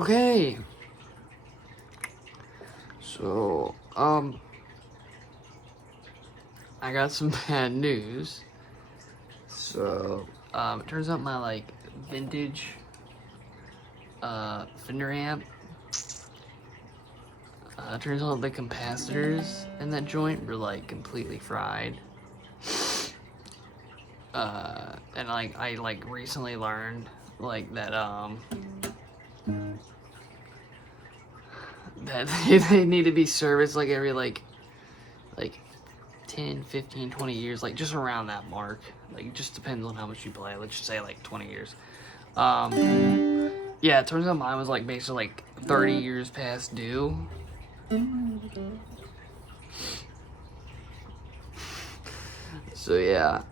Okay. So, I got some bad news. So, it turns out my, like, vintage, Fender amp, it turns out the capacitors in that joint were, like, completely fried. And, like, I, like, recently learned, like, that, that they need to be serviced, like, every, like 10, 15, 20 years, like, just around that mark. Like, it just depends on how much you play. Let's just say, like, 20 years. Yeah, it turns out mine was, like, basically, like, 30 years past due. So, yeah.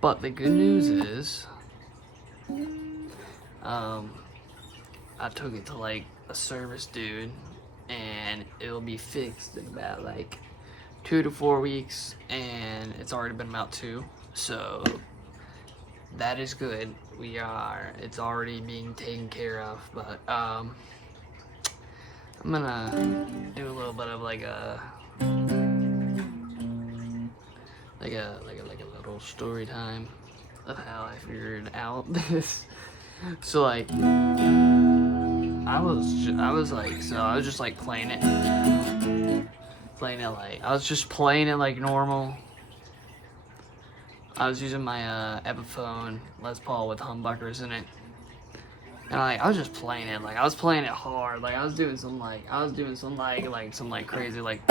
But the good news is, I took it to, like, a service dude, and it'll be fixed in about, like, 2 to 4 weeks, and it's already been about 2, so that is good. It's already being taken care of, but, I'm gonna do a little bit of, like a little story time of how I figured out this. So, like, I was just like playing it like, I was just playing it like normal. I was using my Epiphone Les Paul with humbuckers in it, and like I was just playing it, like I was playing it hard, like I was doing some crazy like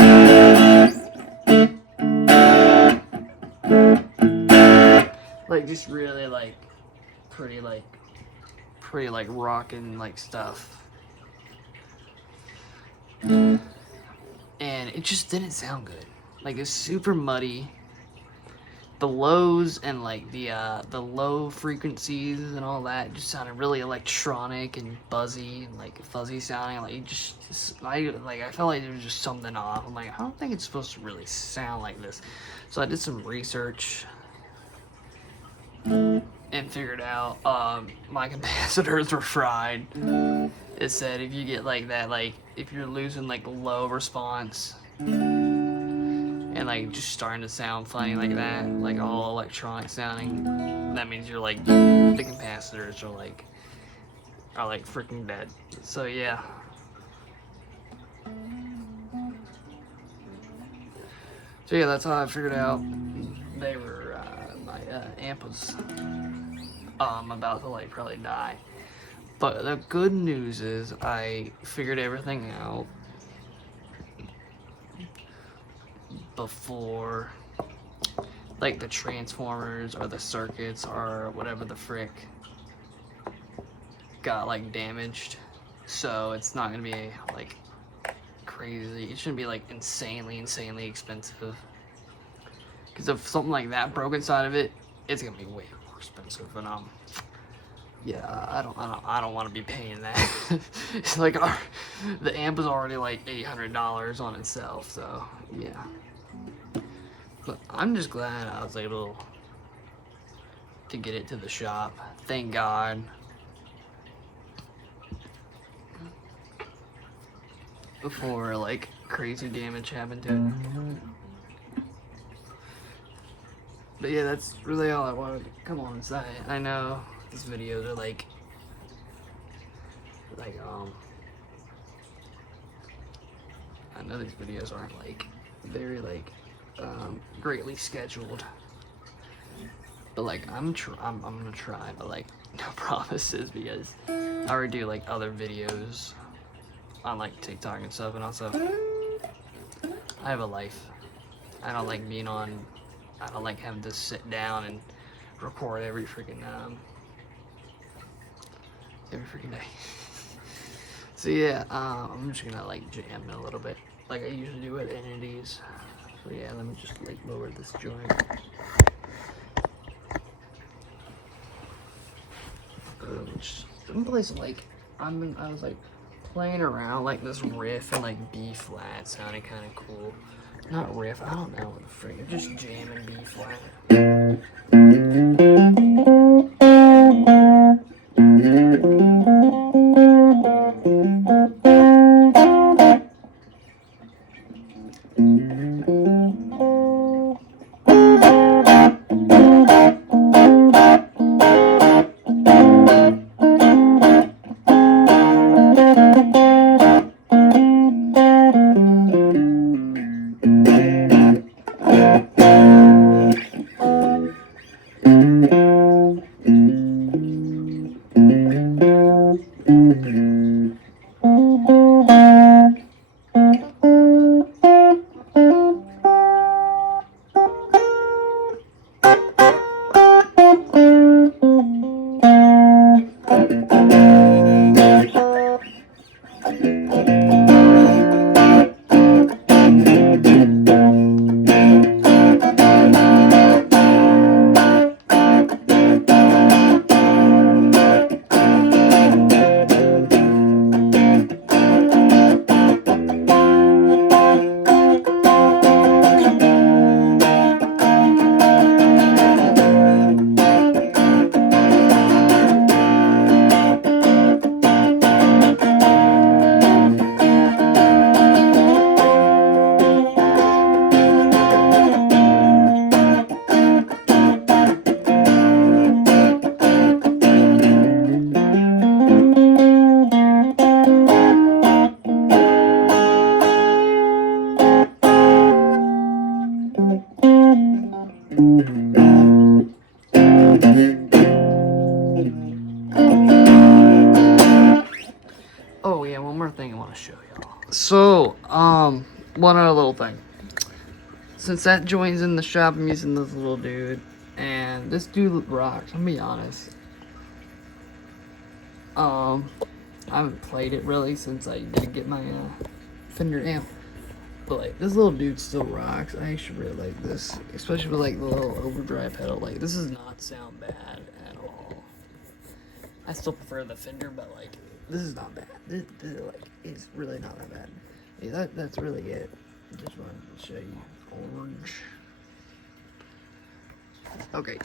just really like pretty like rockin' like stuff. And it just didn't sound good. Like, it's super muddy. The lows and like the low frequencies and all that just sounded really electronic and buzzy and like fuzzy sounding. Like, I felt like there was just something off. I'm like, I don't think it's supposed to really sound like this. So I did some research and figured out my capacitors were fried. It said if you get like that, like if you're losing like low response and like just starting to sound funny like that, like all electronic sounding, that means you're like the capacitors are like freaking dead. So yeah. So yeah, that's how I figured out they were my amp was about to like probably die. But the good news is I figured everything out before like the transformers or the circuits or whatever the frick got like damaged. So it's not gonna be like crazy. It shouldn't be like insanely expensive. Because if something like that broke inside of it, it's gonna be way more expensive. And yeah, I don't want to be paying that. It's like the amp is already like $800 on itself, so yeah. But I'm just glad I was able to get it to the shop. Thank God. Before like crazy damage happened to it. But yeah, that's really all I wanted to come on and say. I know these videos are like I know these videos aren't like very like greatly scheduled, but like I'm gonna try, but like no promises, because I already do like other videos on like TikTok and stuff, and also I have a life. I don't like having to sit down and record every freaking day. So yeah, I'm just gonna like jam in a little bit, like I usually do at entities. So yeah, let me just like lower this joint. Some place like I was like playing around like this riff and like B flat sounded kind of cool. Not riff, I don't know what the frick. Just jamming B flat. Oh yeah, one more thing I want to show y'all. So, one other little thing. Since that joins in the shop, I'm using this little dude, and this dude rocks. I'll be honest. I haven't played it really since I did get my Fender Amp, but like this little dude still rocks. I actually really like this, especially with like the little overdrive pedal. Like this does not sound bad at all. I still prefer the Fender, but like this is not bad. This like it's really not that bad. Yeah, that's really it. Just wanted to show you orange. Okay.